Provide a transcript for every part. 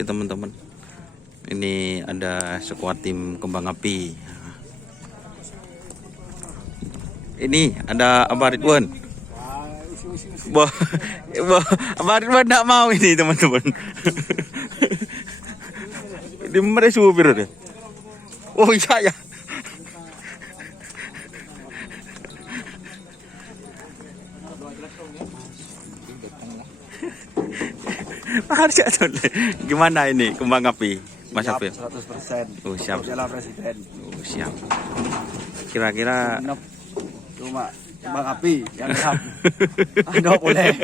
Oke teman-teman, ini ada sekuat tim kembang api. Ini ada Abah Ridwan. Abah Ridwan tidak mau ini teman-teman. Di mana supir deh? Oh iya ya. Gimana ini kembang api, Mas Afif? 100%. Oh siap. Piala Presiden. Oh siap. Kira-kira cuma kembang api yang siap. Ada boleh.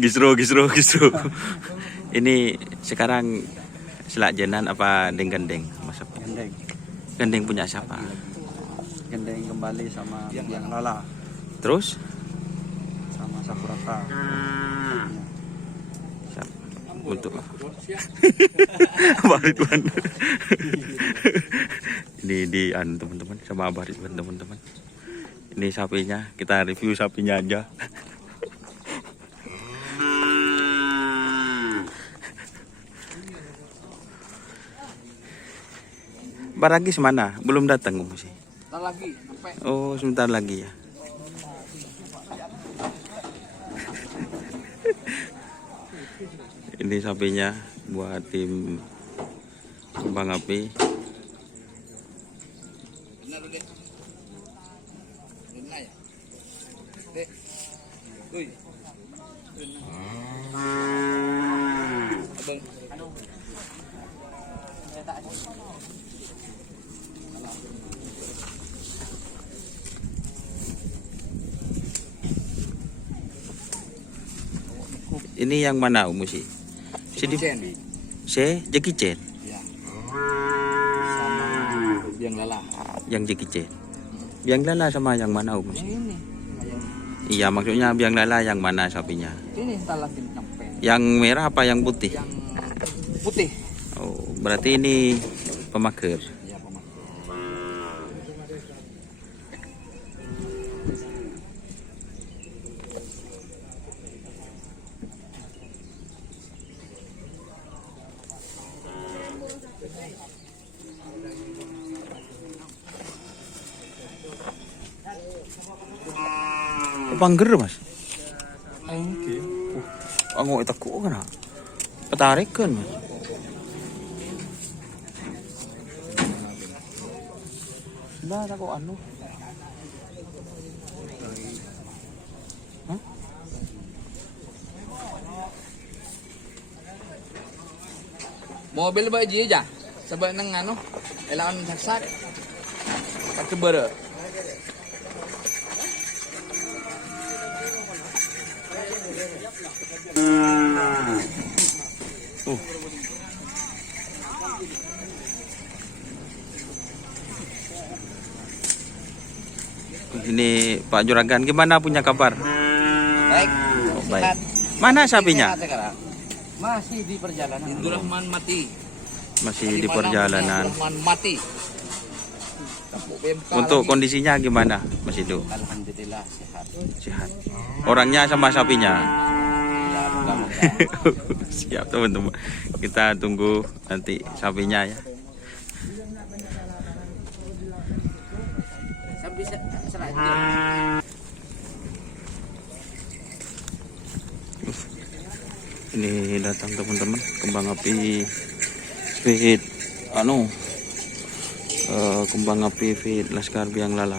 Gisro. Ini sekarang selak jenan apa deng-gendeng, Mas Afif? Gendeng. Gendeng punya siapa? Gendeng kembali sama yang Lala Terus? sama Sakurata. Siap. Untuk Abah Ridwan. Ini di teman-teman sama Abah Ridwan teman-teman. Ini sapinya, kita review sapinya aja. Baragis mana? Belum datang sih. Sebentar lagi sampai. Oh, sebentar lagi ya. Ini sapinya buat tim kembang api. Benar deh. Benar ya. Dek. Uy. Abang. Ini yang mana Musi? Jackie Chan. Ya. Sama Biang Lala. Yang Jackie Chan. Biang Lala sama yang mana Musi? Ini. Iya, maksudnya Biang Lala yang mana sapinya? Ini talakin sampai. Yang merah apa yang putih? Yang putih. Oh, berarti ini pemager. Ya, pemakai. Pangger Mas. Oke. Anggo itakku kana. Petarikan Mas. Nah, aku anu. Hah? Mobil ba aja? Sabay nang ano? Kailangan saksak. Pagkabara. Ini Pak Juragan, gimana punya kabar? Baik. Oh, baik. Mana sapinya? Masih di perjalanan. Abdurrahman mati. Masih di perjalanan. Abdurrahman mati. Untuk kondisinya gimana, Mas Ido? Alhamdulillah sehat. Sehat. Orangnya sama sapinya. Ya, mudah-mudahan. Siap teman-teman. Kita tunggu nanti sapinya ya. Ini datang teman-teman kembang api feed kembang api feed Laskar Biang Lala.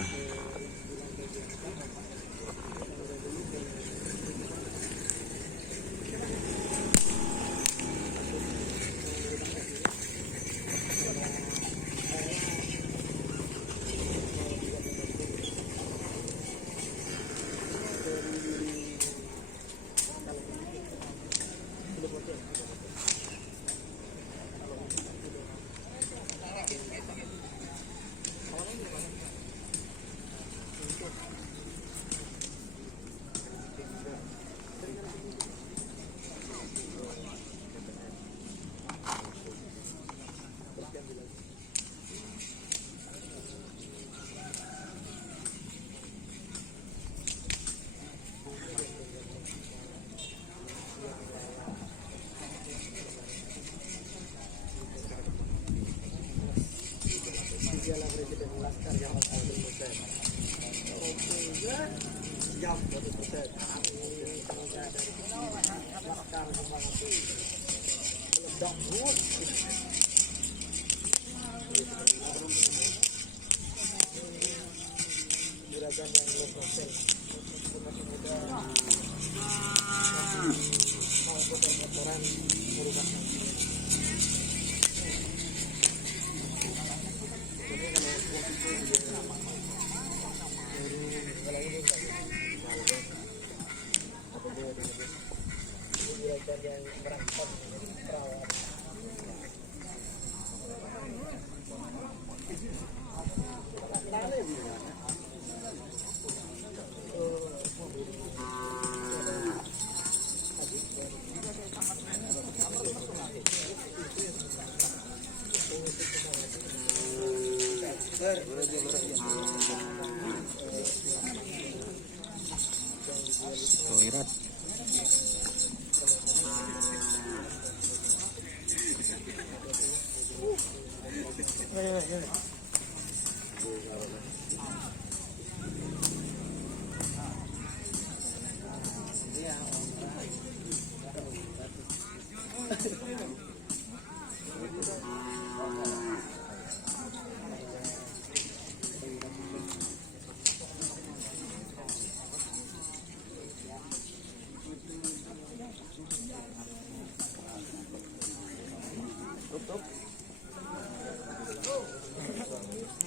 Toirat.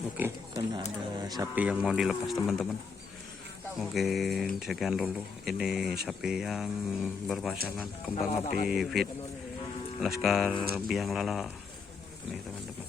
Oke, karena ada sapi yang mau dilepas teman-teman. Mungkin sekian dulu. Ini sapi yang berpasangan kembang api fit Laskar Biang Lala. Nih teman-teman.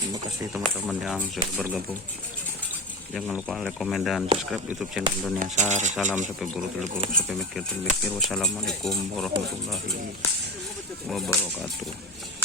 Terima kasih teman-teman yang sudah bergabung. Jangan lupa like, komen, dan subscribe YouTube channel Dunia Sar. Salam sampai buru sampai mikir. Wassalamualaikum warahmatullahi wabarakatuh.